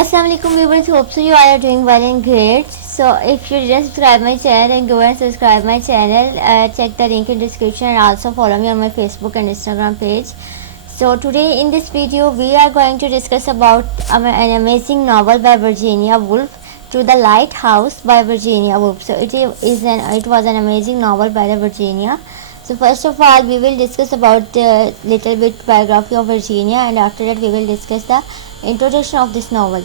Assalamualaikum viewers, hope so you all are doing well and great. So if you didn't subscribe my channel, then go and subscribe my channel. Check the link in description and also follow me on my Facebook and Instagram page. So today in this video we are going to discuss about an amazing novel by Virginia Woolf, To the Lighthouse by Virginia Woolf. So it was an amazing novel by the Virginia. So first of all we will discuss about the little bit biography of Virginia, and after that we will discuss the introduction of this novel.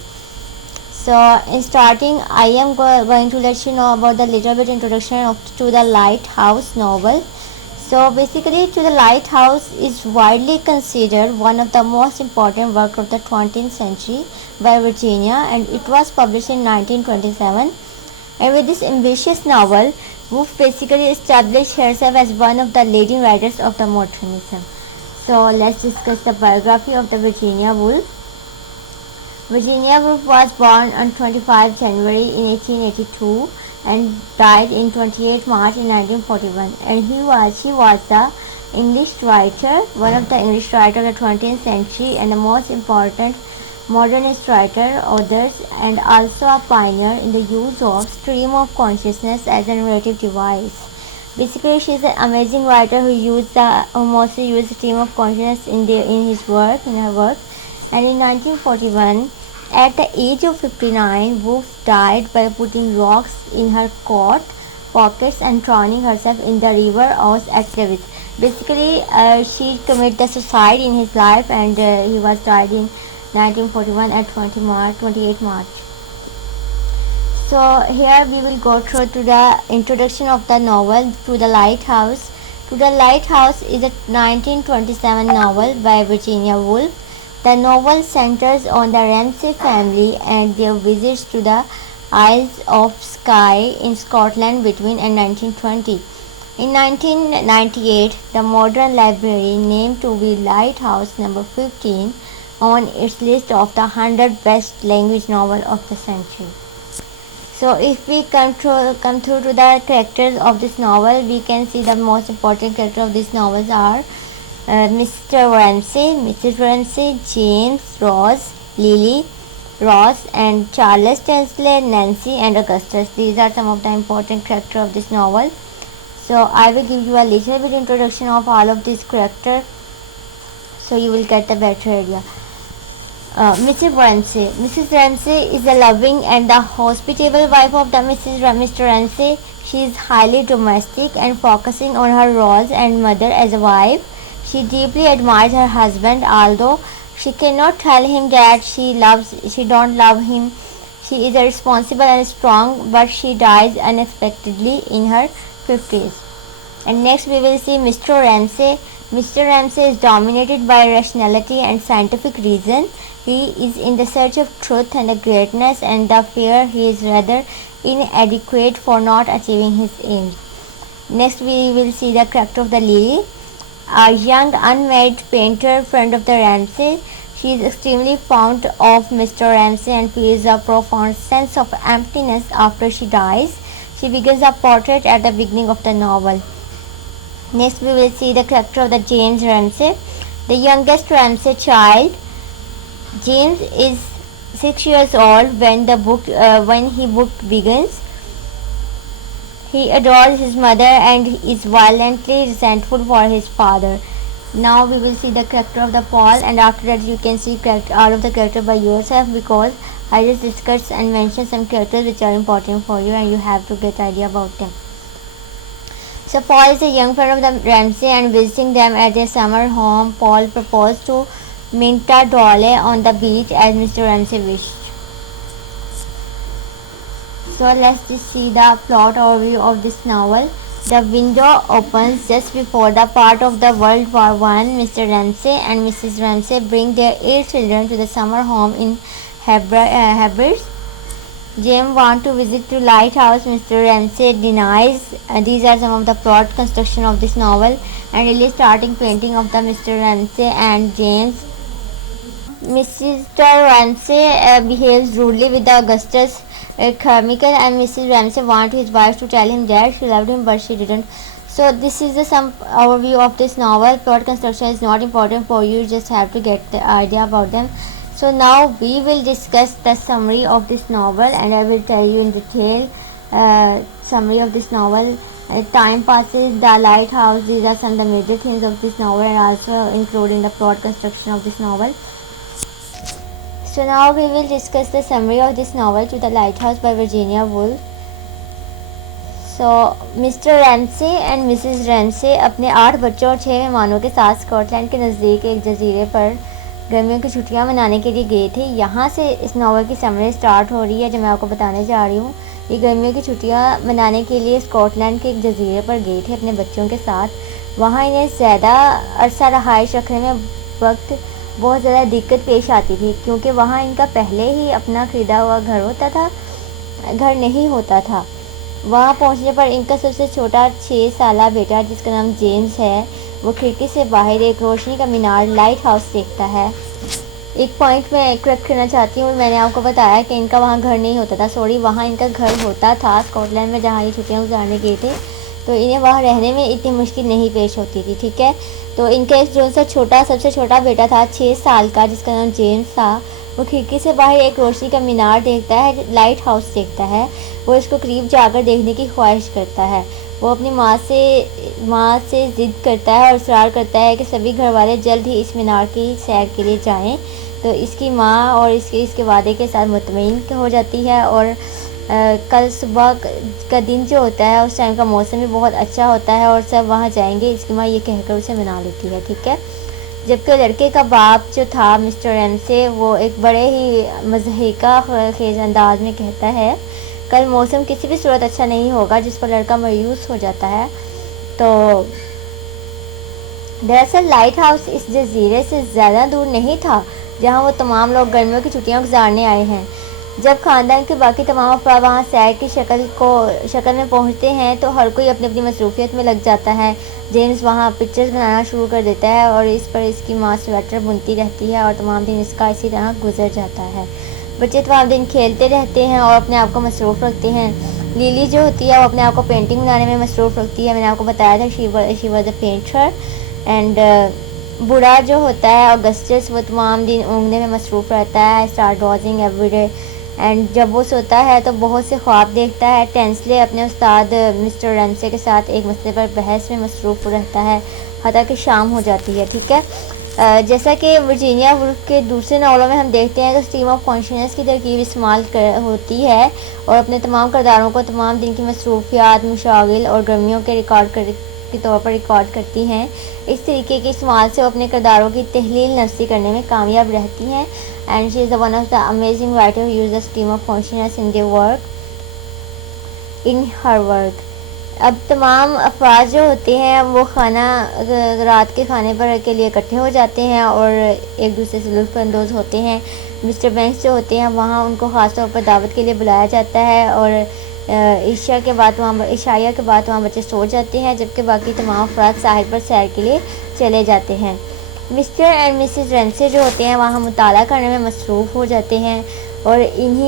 So in starting I am going to let you know about the little bit introduction of To the Lighthouse novel. So basically To the Lighthouse is widely considered one of the most important work of the 20th century by Virginia, and it was published in 1927. And with this ambitious novel, Woolf basically established herself as one of the leading writers of the modernism. So let's discuss the biography of the Virginia Woolf. Virginia Woolf was born on 25 January in 1882 and died in 28 March in 1941. And she was the English writer, one of the English writers of the 20th century and the most important modernist writer, authors, and also a pioneer in the use of stream of consciousness as a narrative device. Basically, she is an amazing writer who mostly used stream of consciousness in her work. And in 1941, at the age of 59, Woolf died by putting rocks in her coat pockets and drowning herself in the river Ouse at Lewis. Basically, she committed the suicide in his life, and he was died in 1941 at 28 March. So here we will go through to the introduction of the novel To the Lighthouse. To the Lighthouse is a 1927 novel by Virginia Woolf. The novel centers on the Ramsay family and their visits to the Isles of Skye in Scotland between 1920. In 1998, the Modern Library named To the Lighthouse number 15 on its list of the 100 best language novels of the century. So if we come through to the characters of this novel, we can see the most important characters of this novels are Mr. Ramsay, Mrs. Ramsay, James, Rose, Lily, Ross, and Charles Chancellor, Nancy, and Augustus. These are some of the important characters of this novel. So I will give you a little bit introduction of all of these characters, so you will get a better idea. Mrs. Ramsay. Mrs. Ramsay is the loving and the hospitable wife of the Mr. Ramsay. She is highly domestic and focusing on her roles and mother as a wife. She deeply admires her husband, although she cannot tell him that she don't love him. She is responsible and strong, but she dies unexpectedly in her 50s. And next we will see Mr. Ramsay. Mr. Ramsay is dominated by rationality and scientific reason. He is in the search of truth and the greatness, and the fear he is rather inadequate for not achieving his aims. Next we will see the character of the Lily, a young unmarried painter friend of the Ramsay. She is extremely fond of Mr. Ramsay and feels a profound sense of emptiness after she dies. She begins a portrait at the beginning of the novel. Next we will see the character of the James Ramsay, the youngest Ramsay child. James is 6 years old when book begins. He adores his mother and is violently resentful for his father. Now we will see the character of the Paul, and after that you can see all of the characters by yourself, because I just discussed and mentioned some characters which are important for you and you have to get idea about them. So Paul is a young friend of the Ramsay, and visiting them at their summer home, Paul proposed to Minta Dole on the beach as Mr. Ramsay wished. So let's just see the plot overview of this novel. The window opens just before the part of the World War I. Mr. Ramsay and Mrs. Ramsay bring their 8 children to the summer home in Hebrides. James wants to visit to Lighthouse. Mr. Ramsay denies. These are some of the plot construction of this novel. And really starting painting of the Mr. Ramsay and James. Mr. Ramsay behaves rudely with the Augustus Carmichael, and Mrs. Ramsay wanted his wife to tell him that she loved him, but she didn't. So this is some overview of this novel. Plot construction is not important for you, just have to get the idea about them. So now we will discuss the summary of this novel, and I will tell you in detail summary of this novel. Time passes, the lighthouse, these are some of the major themes of this novel and also including the plot construction of this novel. So now we will discuss the summary of this novel, To the Lighthouse by Virginia Woolf. So mister Ramsay and Mrs Ramsay अपने 8 बच्चों और 6 मेहमानों के साथ Scotland के नज़दीक एक जजीरे पर गर्मियों की छुट्टियां मनाने के लिए गए थे। यहाँ से इस नावल की समरी स्टार्ट हो रही है जो मैं आपको बताने जा रही हूँ। ये गर्मियों की छुट्टियां मनाने के लिए स्कॉटलैंड के एक जजीरे पर गए थे अपने बच्चों के साथ। वहाँ इन्हें ज़्यादा अरसा रहाइश रखने में वक्त बहुत ज़्यादा दिक्कत पेश आती थी, क्योंकि वहाँ इनका पहले ही अपना ख़रीदा हुआ घर नहीं होता था। वहाँ पहुँचने पर इनका सबसे छोटा 6 साला बेटा, जिसका नाम जेम्स है, वो खिड़की से बाहर एक रोशनी का मीनार लाइट हाउस देखता है। एक पॉइंट मैं करेक्ट करना चाहती हूँ, मैंने आपको बताया कि इनका वहाँ घर नहीं होता था, सॉरी, वहाँ इनका घर होता था स्कॉटलैंड में जहाँ ये छुट्टियाँ गुजारने गए थे, तो इन्हें वहाँ रहने में इतनी मुश्किल नहीं पेश होती थी, ठीक है। तो इनका जो सबसे छोटा बेटा था 6 साल का, जिसका नाम जेम्स था, वो खिड़की से बाहर एक रोशनी का मीनार देखता है, लाइट हाउस देखता है। वो इसको करीब जाकर देखने की ख्वाहिश करता है। वो अपनी माँ से ज़िद करता है और इसरार करता है कि सभी घर वाले जल्द ही इस मीनार की सैर के लिए जाएं। तो इसकी माँ और इसके वादे के साथ मुतमईन हो जाती है। और कल सुबह का दिन जो होता है उस टाइम का मौसम भी बहुत अच्छा होता है और सब वहाँ जाएंगे, इसकी माँ ये कहकर उसे मना लेती है, ठीक है। जबकि लड़के का बाप जो था मिस्टर रेमसे, वो एक बड़े ही मज़हीका खेज अंदाज में कहता है कल मौसम किसी भी सूरत अच्छा नहीं होगा, जिस पर लड़का मायूस हो जाता है। तो दरअसल लाइट हाउस इस जजीरे से ज़्यादा दूर नहीं था जहां वो तमाम लोग गर्मियों की छुट्टियां गुजारने आए हैं। जब ख़ानदान के बाकी तमाम अफराद वहाँ सैर की शक्ल में पहुँचते हैं तो हर कोई अपनी अपनी मसरूफियत में लग जाता है। जेम्स वहाँ पिक्चर्स बनाना शुरू कर देता है और इस पर इसकी माँ स्वेटर बुनती रहती है और तमाम दिन इसका इसी तरह गुजर जाता है। बच्चे तमाम दिन खेलते रहते हैं और अपने आप को मसरूफ़ रखते हैं। लिली जो होती है वो अपने आप को पेंटिंग बनाने में मसरूफ़ रखती है, मैंने आपको बताया था she was a painter. And बूढ़ा जो होता है ऑगस्टस, वो तमाम दिन ऊँघने में मसरूफ़ रहता है, स्टार्ट डॉजिंग एवरीडे। एंड जब वो सोता है तो बहुत से ख्वाब देखता है। टेंसले अपने उस्ताद मिस्टर रेमसे के साथ एक मसले पर बहस में मसरूफ़ रहता है हत्ता कि शाम हो जाती है, ठीक है। जैसा कि वर्जीनिया वुल्फ के दूसरे नावलों में हम देखते हैं कि स्ट्रीम ऑफ कॉन्शियसनेस की तरकीब इस्तेमाल होती है और अपने तमाम किरदारों को तमाम दिन की मसरूफियात, मशागिल और गर्मियों के के तौर पर रिकॉर्ड करती हैं। इस तरीके के इस्तेमाल से वो अपने किरदारों की तहलील नफ्सी करने में कामयाब रहती हैं। And she is the one of the amazing writer who use the stream of consciousness in her work. अब तमाम अफराद जो होते हैं वो रात के खाने पर के लिए इकट्ठे हो जाते हैं और एक दूसरे से लुत्फ़अंदोज़ होते हैं। मिस्टर बैंक्स जो होते हैं वहाँ उनको ख़ास तौर पर दावत के लिए बुलाया जाता है और इशाया के बाद वहाँ बच्चे सो जाते हैं, जबकि बाकी तमाम अफराद साहिल पर सैर के लिए चले जाते हैं। मिस्टर एंड मिसेस रेमसे जो होते हैं वहाँ मुताला करने में मसरूफ़ हो जाते हैं और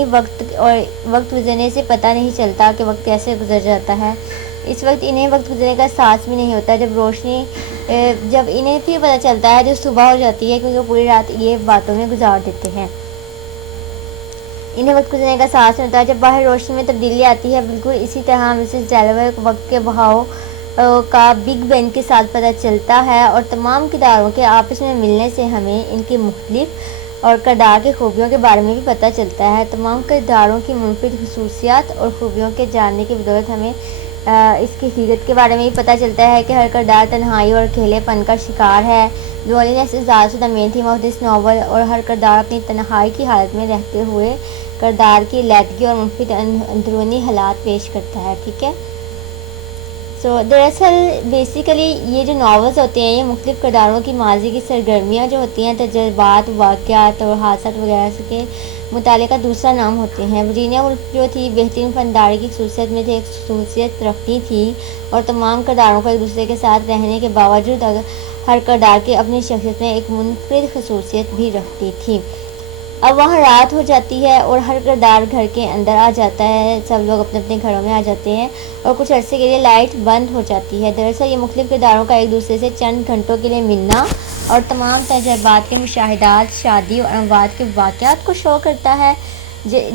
वक्त गुजरने से पता नहीं चलता कि वक्त कैसे गुजर जाता है। इस वक्त इन्हें वक्त गुजरने का एहसास भी नहीं होता। जब इन्हें फिर पता चलता है जो सुबह हो जाती है, क्योंकि पूरी रात ये बातों में गुजार देते हैं। इन्हें वक्त गुजरने का एहसास होता है जब बाहर रोशनी में तब्दीली आती है। बिल्कुल इसी तरह मिसेस डेलावेयर को वक्त के बहाव का बिग बैंग के साथ पता चलता है और तमाम किरदारों के आपस में मिलने से हमें इनकी मुख्तलिफ और किरदार की खूबियों के बारे में भी पता चलता है। तमाम किरदारों की मुनफरिद खसूसियात और खूबियों के जानने की बदौलत हमें इसकी हकीकत के बारे में भी पता चलता है कि हर किरदार तन्हाई और अकेलेपन का शिकार है। Loneliness is also the main theme of this novel. और हर किरदार अपनी तन्हाई की हालत में रहते हुए किरदार की लैदगी और मुनफरिद अंदरूनी हालात पेश करता है, ठीक है। सो दरअसल बेसिकली ये जो नावल्स होते हैं ये मुख्तलिफ़ किरदारों की माजी की सरगर्मियाँ जो होती हैं, तजुर्बात, वाक़यात और हादसात वगैरह के मुताले का दूसरा नाम होते हैं। वर्जीनिया वुल्फ जो थी बेहतरीन फनदारी की खसूसियत में एक खसूसियत रखती थी और तमाम किरदारों को एक दूसरे के साथ रहने के बावजूद हर किरदार की अपनी शख्सियत में एक मुनफरिद खसूसियत भी रखती थी। अब वहाँ रात हो जाती है और हर किरदार घर के अंदर आ जाता है, सब लोग अपने अपने घरों में आ जाते हैं और कुछ अरसे के लिए लाइट बंद हो जाती है। दरअसल ये मुख्तलिफ़ किरदारों का एक दूसरे से चंद घंटों के लिए मिलना اور تمام تجربات کے مشاہدات، شادی اور اموات کے واقعات کو شو کرتا ہے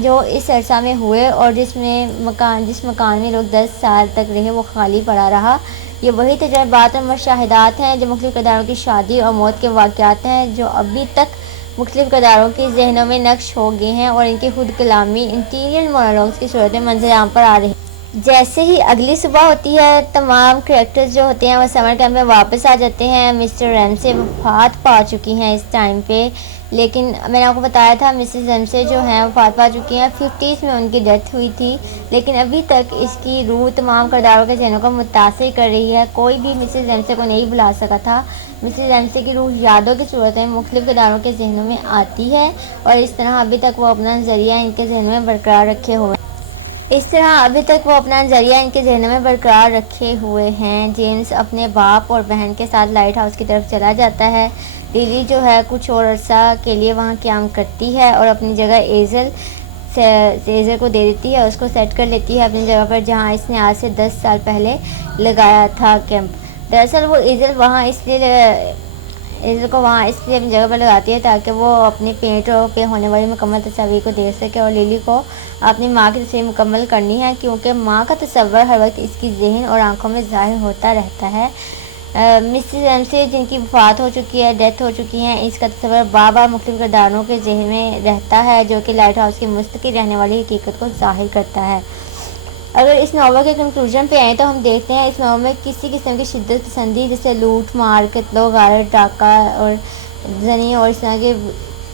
جو اس عرصہ میں ہوئے، اور جس مکان میں لوگ 10 سال تک رہے وہ خالی پڑا رہا۔ یہ وہی تجربات اور مشاہدات ہیں جو مختلف کرداروں کی شادی اور موت کے واقعات ہیں، جو ابھی تک مختلف کرداروں کے ذہنوں میں نقش ہو گئے ہیں اور ان کی خود کلامی انٹیریئر مونولوگز کی صورت میں منظر عام پر آ رہے ہیں۔ جیسے ہی اگلی صبح ہوتی ہے، تمام کریکٹرز جو ہوتے ہیں وہ سمر کیمپ میں واپس آ جاتے ہیں۔ مسٹر ریمسے وفات پا چکی ہیں اس ٹائم پہ، لیکن میں نے آپ کو بتایا تھا مسز ریمسے جو ہیں وفات پا چکی ہیں، 50s میں ان کی ڈیتھ ہوئی تھی، لیکن ابھی تک اس کی روح تمام کرداروں کے ذہنوں کو متاثر کر رہی ہے۔ کوئی بھی مسز ریمسے کو نہیں بھلا سکا تھا۔ مسز ریمسے کی روح یادوں کی صورت میں مختلف کرداروں کے ذہنوں میں آتی ہے، اور اس طرح ابھی تک وہ اپنا نظریہ ان کے ذہنوں میں برقرار رکھے ہوئے ہیں۔ جیمز اپنے باپ اور بہن کے ساتھ لائٹ ہاؤس کی طرف چلا جاتا ہے۔ لیلی جو ہے کچھ اور عرصہ کے لیے وہاں قیام کرتی ہے اور اپنی جگہ ایزل کو دے دیتی ہے، اس کو سیٹ کر لیتی ہے اپنی جگہ پر جہاں اس نے آج سے 10 سال پہلے لگایا تھا کیمپ۔ دراصل وہ ایزل کو وہاں اس لیے اپنی جگہ پر لگاتی ہے تاکہ وہ اپنے پینٹ پہ ہونے والی مکمل تصاویر کو دیکھ سکے، اور لیلی کو اپنی ماں کی تصویر مکمل کرنی ہے کیونکہ ماں کا تصور ہر وقت اس کی ذہن اور آنکھوں میں ظاہر ہوتا رہتا ہے۔ مسز ریمسے جن کی وفات ہو چکی ہے، ڈیتھ ہو چکی ہیں، اس کا تصور بار بار مختلف کرداروں کے ذہن میں رہتا ہے جو کہ لائٹ ہاؤس کی مستقل رہنے والی حقیقت کو ظاہر کرتا ہے۔ اگر اس ناول کے کنکلوژن پہ آئیں تو ہم دیکھتے ہیں اس ناول میں کسی قسم کی شدت پسندی جیسے لوٹ مار، قتل و غارت، ڈاکہ اور زنی اور اس طرح کے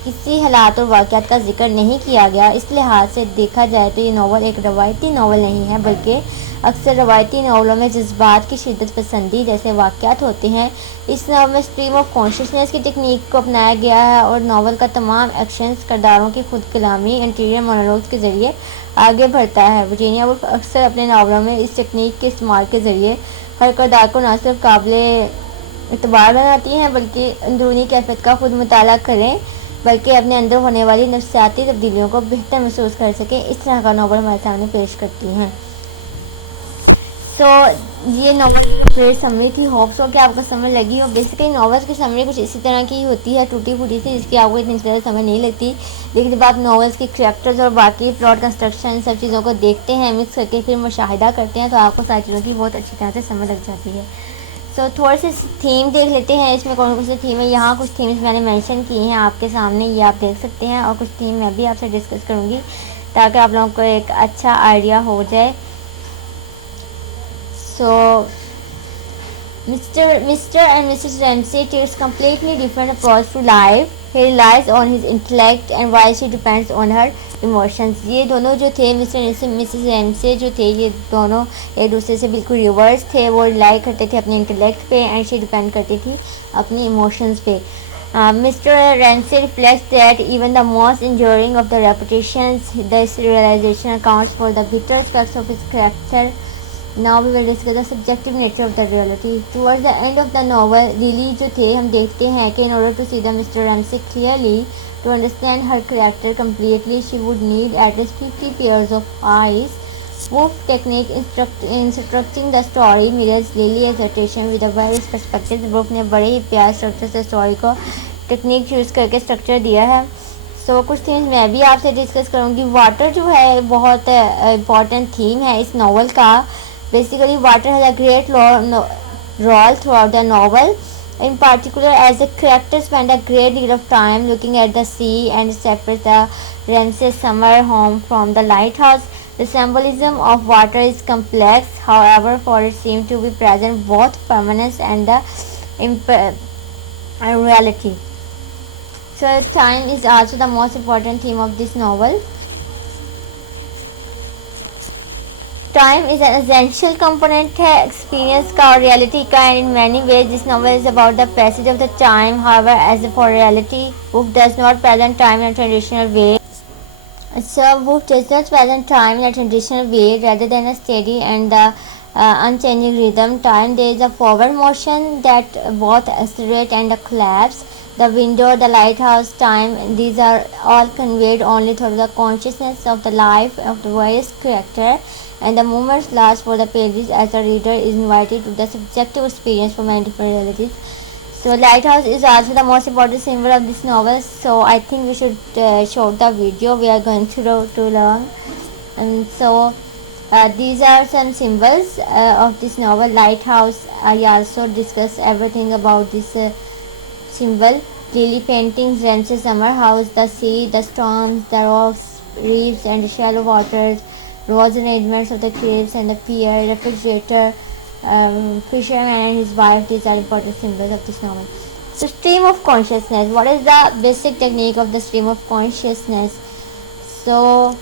کسی حالات اور واقعات کا ذکر نہیں کیا گیا۔ اس لحاظ سے دیکھا جائے تو یہ ناول ایک روایتی ناول نہیں ہے، بلکہ اکثر روایتی ناولوں میں جذبات کی شدت پسندی جیسے واقعات ہوتے ہیں۔ اس ناول میں اسٹریم آف کانشسنس کی ٹیکنیک کو اپنایا گیا ہے اور ناول کا تمام ایکشنز کرداروں کی خود کلامی انٹیریئر مونولوگز کے ذریعے آگے بڑھتا ہے۔ ورجینیا وولف اکثر اپنے ناولوں میں اس ٹیکنیک کے استعمال کے ذریعے ہر کردار کو نہ صرف قابل اعتبار بناتی ہیں بلکہ اندرونی کیفیت کا خود مطالعہ کریں، بلکہ اپنے اندر ہونے والی نفسیاتی تبدیلیوں کو بہتر محسوس کر سکیں، اس طرح کا ناول ہمارے سامنے پیش کرتی ہیں۔ یہ ناول سمری تھی، ہوپ سو کہ آپ کو سمجھ لگی ہو۔ بیسیکلی ناولس کی سمری کچھ اسی طرح کی ہوتی ہے، ٹوٹی پھوٹی سی، جس کی آپ کو اتنی زیادہ سمجھ نہیں لگتی، لیکن جب آپ ناولس کی کریکٹرز اور باقی پلاٹ کنسٹرکشن سب چیزوں کو دیکھتے ہیں، مکس کر کے پھر مشاہدہ کرتے ہیں، تو آپ کو ساری چیزوں کی بہت اچھی طرح سے سمجھ لگ جاتی ہے۔ تھوڑے سے تھیم دیکھ لیتے ہیں اس میں کون کون سے تھیم ہے۔ یہاں کچھ تھیمز میں نے مینشن کی ہیں آپ کے سامنے، یہ آپ دیکھ سکتے ہیں، اور کچھ تھیم میں بھی آپ سے ڈسکس کروں گی تاکہ آپ لوگوں کو ایک اچھا آئیڈیا ہو جائے۔ Mr. and Mrs. Ramsay takes completely different approach to life. He relies on his intellect and while she depends on her emotions. یہ دونوں جو تھے مسز ریمسے جو تھے، یہ دونوں ایک دوسرے سے بالکل ریورس تھے۔ وہ ریلائی کرتے تھے اپنے انٹلیکٹ پہ اینڈ شی ڈپینڈ کرتی تھی اپنی ایموشنز پہ۔ Mr. Ramsay reflects that even the most enduring of the reputations, this realization accounts for the bitter aspects of his character. Now we will discuss the subjective nature of the reality. Towards the end of the novel, Lily جو تھے ہم دیکھتے ہیں کہ in order to see the Mr. Ramsay clearly, to understand her character completely, she would need at least 50 pairs of eyes. Wolf technique instructing the story mirrors Lily's exertion with the various perspectives. Wolf نے بڑے ہی پیار structure سے story کو technique use کر کے structure دیا ہے۔ کچھ تھیمز میں بھی آپ سے ڈسکس کروں گی۔ واٹر جو ہے بہت امپورٹنٹ تھیم ہے اس ناول کا۔ Basically, water has a great role throughout the novel. In particular, as the characters spend a great deal of time looking at the sea and separate the Ramsay summer home from the lighthouse. The symbolism of water is complex, however, for it seems to be present both permanence and the reality. So, time is also the most important theme of this novel. Time is an essential component ہے experience کا اور reality کا، and in many ways this novel is about the passage of the time. However, as for reality, Woolf does not present time in a traditional way. Woolf does not present time in a traditional way. Rather than a steady and unchanging rhythm, time there is a forward motion that both accelerate and collapse. The window, the lighthouse, time, these are all conveyed only through the consciousness of the life of the various character, and the moments last for the pages as the reader is invited to the subjective experience for many different realities. So lighthouse is also the most important symbol of this novel. So I think we should show the video. We are going to learn. And so these are some symbols of this novel, lighthouse. I also discuss everything about this symbol. Lily paintings, Ren's summer house, the sea, the storms, the rocks, reefs, and the shallow waters, rose arrangements of the caves and the pier, refrigerator, fisherman and his wife. These are important symbols of this novel. So, stream of consciousness. What is the basic technique of the stream of consciousness? So,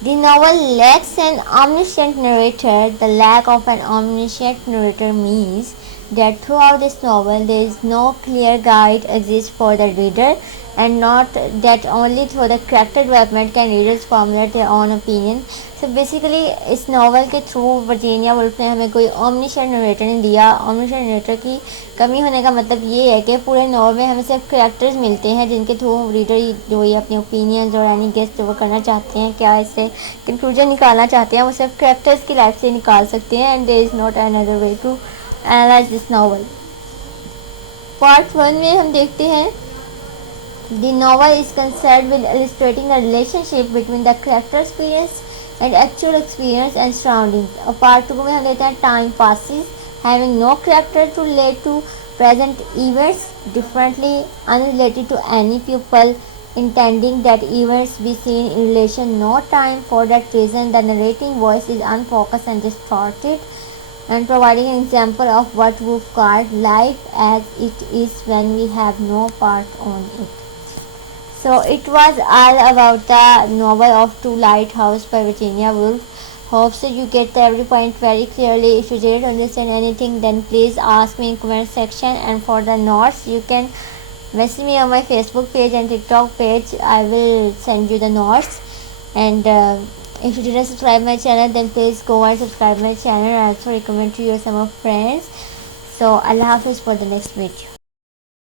the novel lacks an omniscient narrator. The lack of an omniscient narrator means that throughout this novel there is no clear guide exists for the reader, and not that only through the character development can readers formulate their own opinion. So basically इस novel के through Virginia Woolf ने हमें कोई omniscient narrator नहीं दिया. Omniscient narrator की कमी होने का मतलब ये है कि पूरे नॉवल में हमें सिर्फ कैरेक्टर्स मिलते हैं जिनके थ्रू रीडर जो ये अपने ओपिनियंस और एनी गेस्ट जो वो करना चाहते हैं, क्या इससे कंक्लूजन निकालना चाहते हैं, वो सिर्फ कैरेक्टर्स की लाइफ से निकाल सकते हैं. And there is not another way to analyse this novel. Part 1 में हम देखते हैं the novel is concerned with illustrating the relationship between the character experience and actual experience and surroundings. और पार्ट 2 में हम लेते हैं time passes having no character to relate to present events differently unrelated to any people, intending that events be seen in relation no time. For that reason the narrating voice is unfocused and distorted, and providing an example of what Woolf called life as it is when we have no part on it. So it was all about the novel of Two Lighthouse by Virginia Woolf. Hope so you get every point very clearly. If you didn't understand anything, then please ask me in comment section. And for the notes, you can message me on my Facebook page and TikTok page. I will send you the notes. And if you didn't subscribe my channel, then please go and subscribe my channel. I also recommend to you some of friends. So Allah Hafiz for the next video.